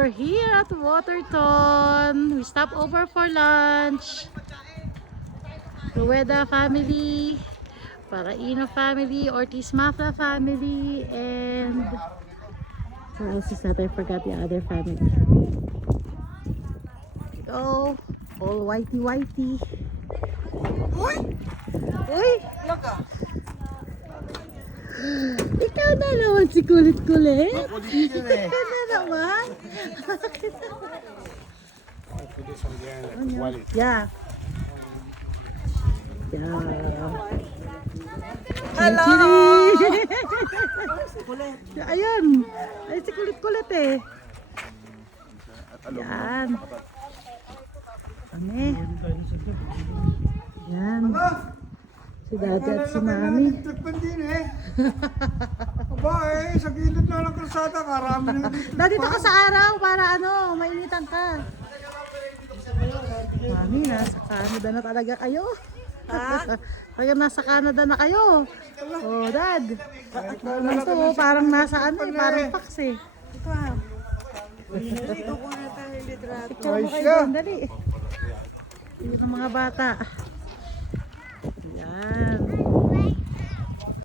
We're here at Waterton. We stopped over for lunch. Rueda family, Paraino family, Ortiz Mafla family, and who else is that? I forgot the other family. Oh, all whitey. Uy! Uy! Ikaw na naman si kulit-kulit. Ikaw na naman. Yeah. Hello! Ayun. Ay, si kulit-kulit eh. Yan. Kami. Yan. Si Daddy at si Mami. Aba eh, sa gilid na ng kalsada, karami na dito. Dito ka sa araw para ano, mainitan ka. Mami, nasa Canada na talaga kayo. Ha? Talaga nasa Canada na kayo. Oh, Dad. Ito, parang nasa ano eh, parang fax eh. Ito ah. Ito ko na tayo litrato. Picture mo kayo doon, dali. Yung mga bata. Yan.